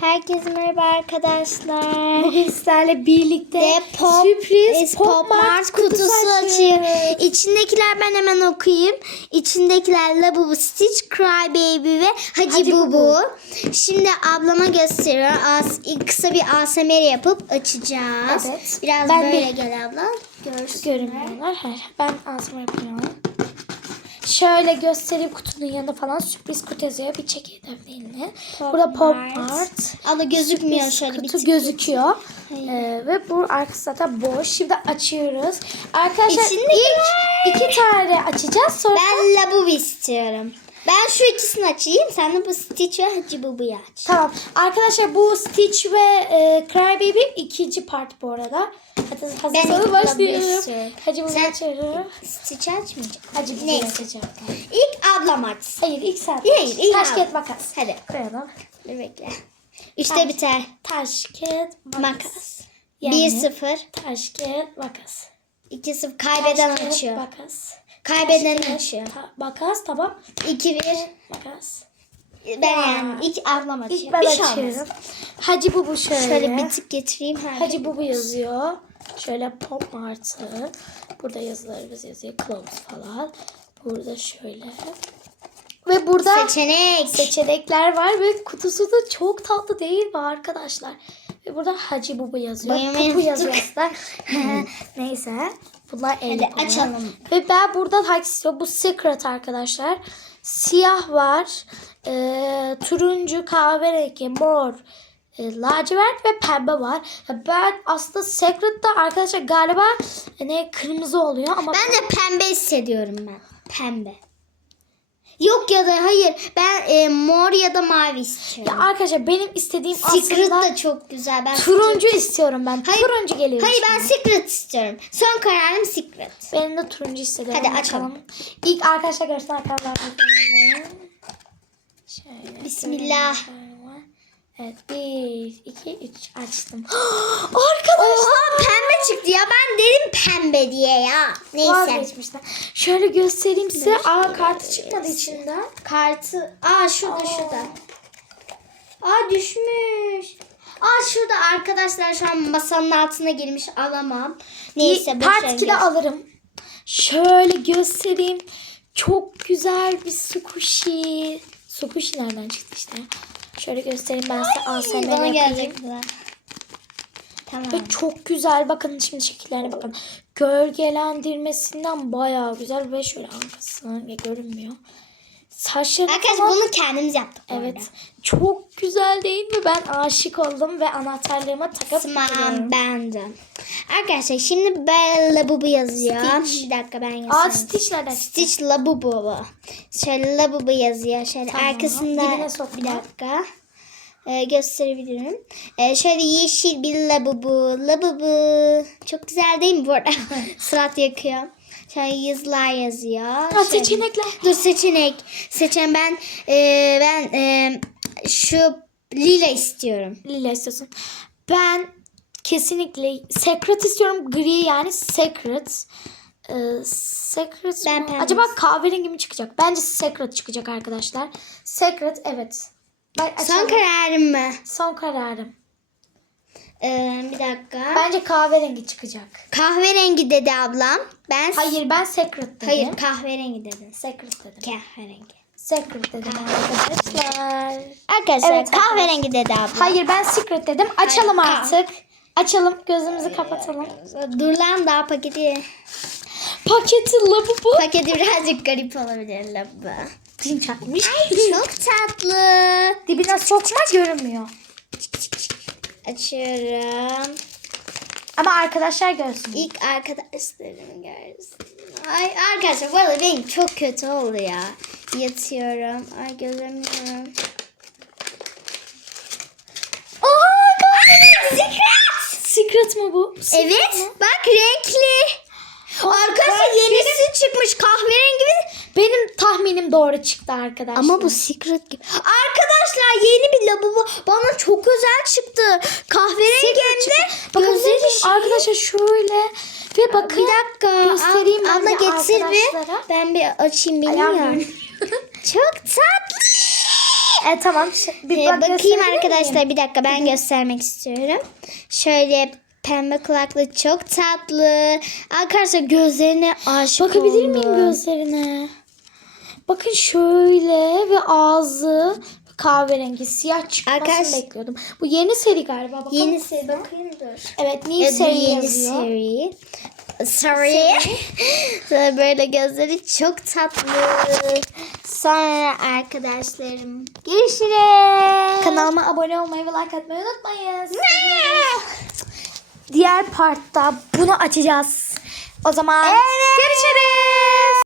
Herkese merhaba arkadaşlar. Bugün sizlerle birlikte De pop, sürpriz Pop, Pop Mart Mart kutusu kutusu açıyor. açıyoruz. İçindekiler ben hemen okuyayım. İçindekiler Labubu, Stitch, Cry Baby ve Hacı, Hacı Bubu. Bubu. Şimdi ablama gösteriyor. As, kısa bir ASMR yapıp açacağız. Evet. Biraz Ben böyle de- gel abla. Görsün. görünmüyorlar. Ben ağzıma yapıyorum. Şöyle göstereyim kutunun yanında falan sürpriz kutu yazıyor. Bir çekelim eline. Pop Burada Pop. Mart. Abla gözükmüyor Sürpriz şöyle bir kutu tık. gözüküyor. Ee, ve bu arkası zaten boş. Şimdi açıyoruz. Arkadaşlar İçinde ilk iki tane açacağız. Sonra Ben Labubu istiyorum. Ben şu ikisini açayım. Sen de bu Stitch ve Hacı Bubu'yu aç. Tamam. Arkadaşlar bu Stitch ve e, Cry Baby ikinci part bu arada. Hadi hazırsanız istiyorum. Hacı açıyorum. Stitch açmayacağım. Hacı açacağım. İlk ablam açsın. Hayır ilk sen. Hayır, ilk Taş kağıt makas. Hadi. Koyalım. Dur bekle. Üçte Taş. biter. Taş kağıt makas. Makas. Yani 1-0. Taş kağıt makas. 2-0. Taş Kaybeden kağıt, açıyor. Makas. Kaybeden Taş, kağıt, açıyor. ta- makas tamam. 2-1. Makas. Ben yani. İlk ablam açıyor. İlk ben Bir şey açıyorum. Hacı Bubu şöyle. Şöyle bir tık getireyim. Her Hacı Bubu yazıyor. Şöyle Pop Mart'ı. Burada yazılarımız yazıyor. Clothes falan. Burada şöyle. Ve burada Seçenek. seçenekler var ve kutusu da çok tatlı değil mi arkadaşlar? Ve burada Hacı Bubu yazıyor. Boyamayı Pupu yazıyor aslında. Neyse. Bunlar el Hadi açalım. Ve ben buradan hangisi istiyorum? Bu Secret arkadaşlar. Siyah var. Ee, turuncu, kahverengi, mor, e, lacivert ve pembe var. Ben aslında Secret'ta arkadaşlar galiba ne kırmızı oluyor ama Ben de pembe hissediyorum ben. Pembe. Yok ya da hayır. Ben e, mor ya da mavi istiyorum. ya arkadaşlar benim istediğim Secret aslında da çok güzel. Ben turuncu istiyorum ben. Hayır, turuncu geliyor. Hayır ben. Secret istiyorum. Son kararım Secret. Benim de turuncu hissediyorum. Hadi açalım. İlk arkadaşlar görsün arkadaşlar. Şöyle. Bismillah. şöyle. Evet. Bir, iki, üç açtım. arkadaşlar. Çıktı ya. Ben dedim pembe diye ya. Neyse. Vazgeçmişler. Şöyle göstereyim size. Aa kartı çıkmadı içinden. Kartı. Aa şurada Aa. şurada. Aa düşmüş. Aa şurada arkadaşlar şu an masanın altına girmiş alamam. Neyse Part ver, 2'de geç. alırım. Şöyle göstereyim. Çok güzel bir squishy. Squishy nereden çıktı işte? Şöyle göstereyim ben size ASMR Bana gelecek. Tamam. Ve çok güzel. Bakın şimdi şekillerine bakın. Gölgelendirmesinden bayağı güzel ve şöyle arkasından ya görünmüyor. Saçları Arkadaşlar falan- bunu kendimiz yaptık. Evet. arada. Çok güzel değil mi? Ben aşık oldum ve anahtarlarıma takıp Tamam duruyorum. ben de. Arkadaşlar şimdi ben Labubu yazıyor. Stitch. Bir dakika ben yazayım. Aa Stitch nereden? Stitch Labubu bu. Şöyle Labubu yazıyor. Şöyle Tamam. arkasında bir dakika. Ee, gösterebilirim. Ee, şöyle yeşil bir Labubu. Labubu. Çok güzel değil mi bu arada? Surat yakıyor. Şöyle yazılar yazıyor. Ha, Şöyle- seçenekler. Dur seçenek. Seçen ben e, ben e, şu lila istiyorum. Lila istiyorsun. Ben kesinlikle Secret istiyorum. Gri yani Secret. Ee, Secret Ben mi? Acaba kahverengi mi çıkacak? Bence Secret çıkacak arkadaşlar. Secret evet. Ben Son açalım. kararım mı? Son kararım. Ee, bir dakika. Bence kahverengi çıkacak. Kahverengi dedi ablam. Ben Hayır ben Secret dedim. Hayır kahverengi dedin. Secret dedim. Kahverengi. Secret dedim arkadaşlar. Arkadaşlar Evet, kahverengi dedi ablam. Hayır ben Secret dedim. Açalım Hayır, kah- artık. Açalım gözümüzü kapatalım. Dur lan daha paketi. Paketi labubu. Paketi birazcık garip olabilir labı. Kim çakmış? Ay çok tatlı. Dibine sokma görünmüyor. Açıyorum. Ama arkadaşlar görsün. İlk arkadaşlarım görsün. Ay arkadaşlar arada benim çok kötü oldu ya. Yatıyorum. Ay göremiyorum. Oha Secret. Secret mi bu? Evet. Bak renkli. Arkadaşlar yenisi çıkmış kahverengi bir- Benim doğru çıktı arkadaşlar. Ama bu secret gibi. Arkadaşlar yeni bir lavabo bana çok özel çıktı. Kahverengi hem de bakın gözleri şey. arkadaşlar şöyle ve bakın Bir dakika. göstereyim ben de Abla getir bir. Ben bir açayım bilmiyorum. görünüyor. Çok tatlı. E tamam. Bir Ee, bak bakayım miyim? arkadaşlar bir dakika ben göstermek istiyorum. Şöyle pembe kulaklı çok tatlı. Arkadaşlar gözlerine aşık Bakabilir miyim oldum. gözlerine? Bakın şöyle ve ağzı kahverengi siyah çıkmasını Arkadaş- bekliyordum. Bu yeni seri galiba. Bakalım. Yeni seri bakayım dur. Evet new Evet, seri yeni yazıyor. seri. Sorry. Sonra böyle gözleri çok tatlı. Sonra arkadaşlarım görüşürüz. Kanalıma abone olmayı ve like atmayı unutmayın. Diğer partta bunu açacağız. O zaman Evet. görüşürüz.